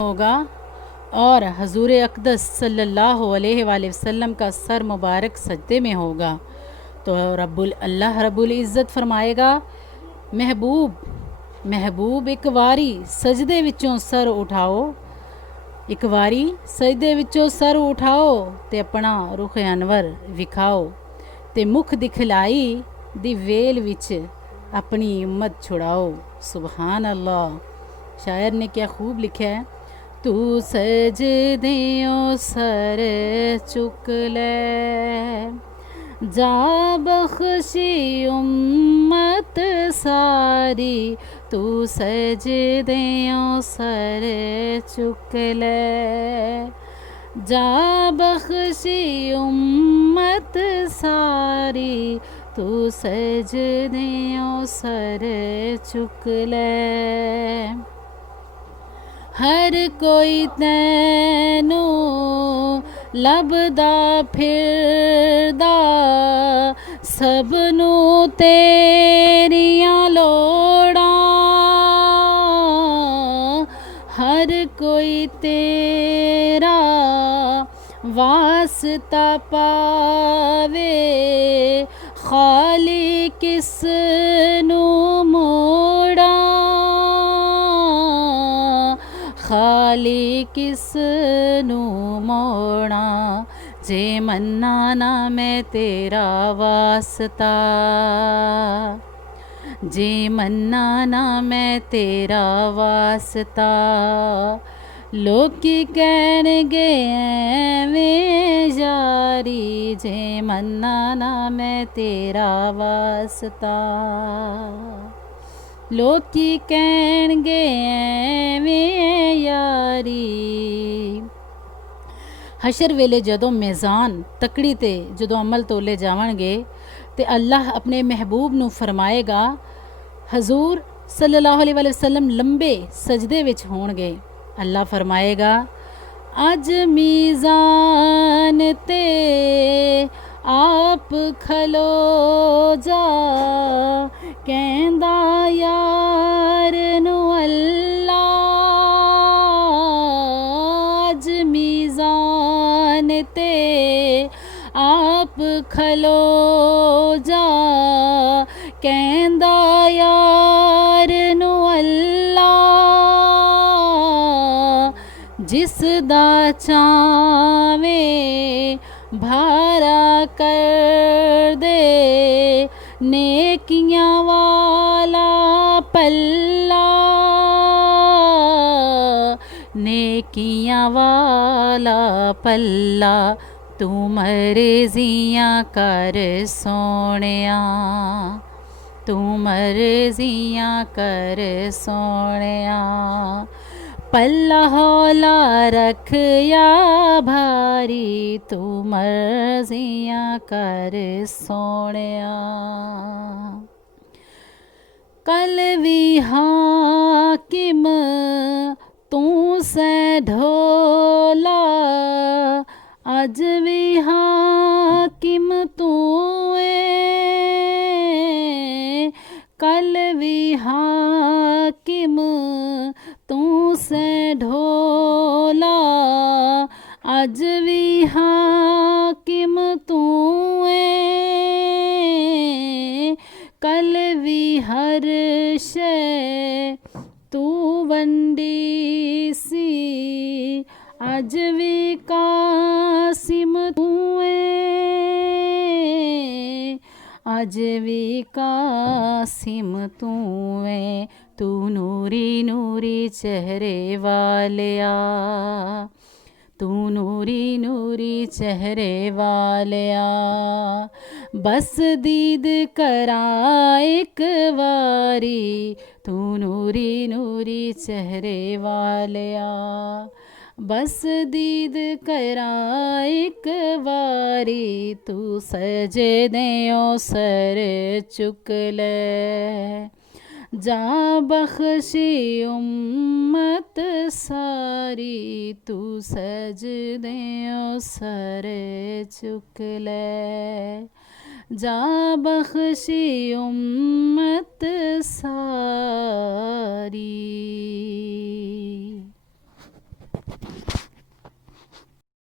होगा और हजूर अक़दस सल्लल्लाहु अलैहि वसल्लम का सर मुबारक सजदे में होगा। तो अल्लाह रब्बुल इज़्ज़त फरमाएगा, महबूब एक वारी सजदे विचों सर उठाओ, एक वारी सजदे विचों सर उठाओ ते अपना रुख अनवर विखाओ ते मुख दिखलाई दी वेल विच अपनी उम्मत छुड़ाओ। सुबहान अल्लाह। शायर ने क्या खूब लिखा है। तू सजदियों सर चुक ले, जा बख्शी उम्मत सारी, तू सजदियों सर चुक ले, जा बख्शी उम्मत सारी, तू सजदियों सर चुक ले। हर कोई तैनू लभदा फिरदा, सबनू तेरियां लोड़ां, हर कोई तेरा वास्ता पावे, खाली किसनू मोड़ा, खाली किसनू मोड़ा, जे मन्ना ना मैं तेरा वास्ता, जे मन्ना ना मैं तेरा वास्ता, लोकी कहणगे ऐवें यारी, जे मन्ना ना मैं तेरा वास्ता, लोकी कहणगे ऐवें यारी। हशर वेले जदों मेज़ान तकड़ी ते जदों अमल तोले जावणगे ते अल्लाह अपने महबूब नू फरमाएगा, हजूर सल्लल्लाहु अलैहि वसल्लम लंबे सजदे विच होणगे। अल्लाह फरमाएगा, अज मीज़ान ते आप खलो जा, कहंदा यार नू अल्लाह, अज मीज़ान ते आप खलो जा, कहंदा यार नू अल्लाह, जिस दा चावे भारा कर दे, नेकियां वाला पल्ला, नेकियां वाला पल्ला, तू मर्जियां कर सोनिया, तू मर्जियां कर सोनिया, पल्ला हौला रख या भारी, तू मर्जियां कर सोनिया। कल भी हाकिम तू से ढोला, अज भी हाकिम तू है, कल भी हाकिम तू से ढोला, अज भी हाकिम तू है, कल भी हर शे तू वंडी सी, अज भी कासिम तू है, अज भी कासिम तू है, तू नूरी नूरी चेहरे वालिया, तू नूरी नूरी चेहरे वालिया, बस दीद करा एक वारी, तू नूरी नूरी चेहरे वालिया, बस दीद करा एक वारी, तू सजदियों सर चुक ले, जा बख्शी उम्मत सारी, तू सजदियों सर चुक ले, जा बख्शी उम्मत सारी।